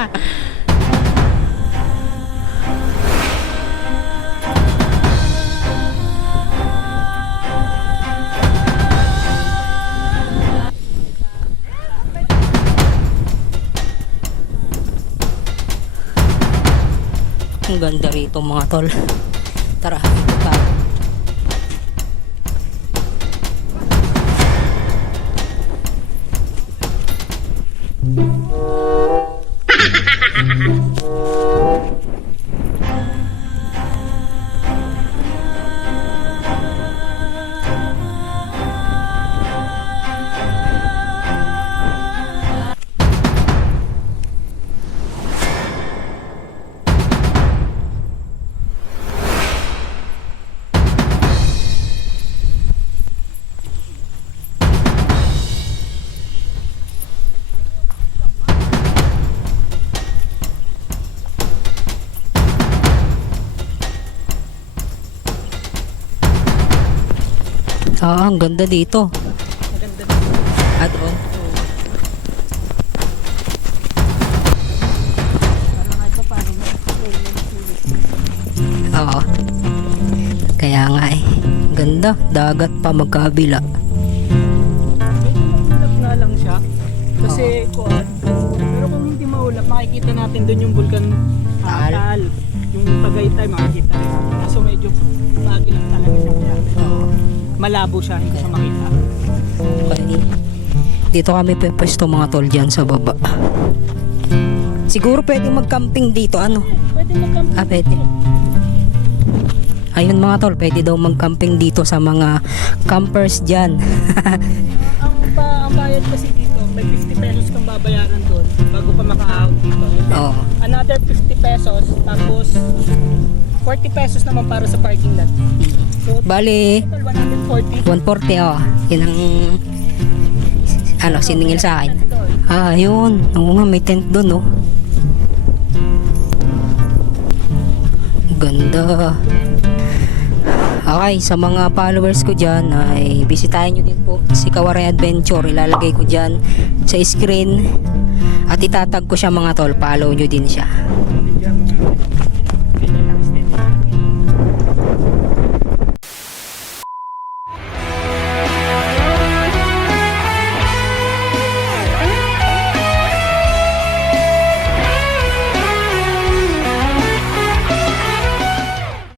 Ang ganda rito mga tol. Tara, ito tayo. Ah, ang ganda dito. Maganda dito. Doon. Parang nga ito parang Oo. Kaya nga eh. Ganda. Dagat pa magkabila. medyo maulap nga lang siya. Kasi kuwan. Pero kung hindi maulap, makikita natin doon yung vulkan Taal. Taal. Yung Tagaytay makikita rin natin. Kaso medyo pagi lang talaga siya. Kaya Oo. malabo siya, hindi siya makita. Okay. Dito kami pwesto mga tol dyan sa baba. Siguro pwede mag-camping dito. Ano? Pwede mag-camping. Ah, pwede. Ayun mga tol, pwede daw mag-camping dito sa mga campers dyan. Ang bayad kasi dito, may 50 pesos kang babayaran doon bago pa maka-out dito. Oo. Another 50 pesos, tapos 40 pesos naman para sa parking lot. So, Bali, total 140. 140 oh. Yun ang siningil sa akin. Ah, yun. Oo nga, may tent doon, oh. Ganda. Okay, sa mga followers ko dyan ay bisitahin nyo din po si Kawaray Adventure. Ilalagay ko dyan sa screen at itatag ko siya mga tol. Follow nyo din siya.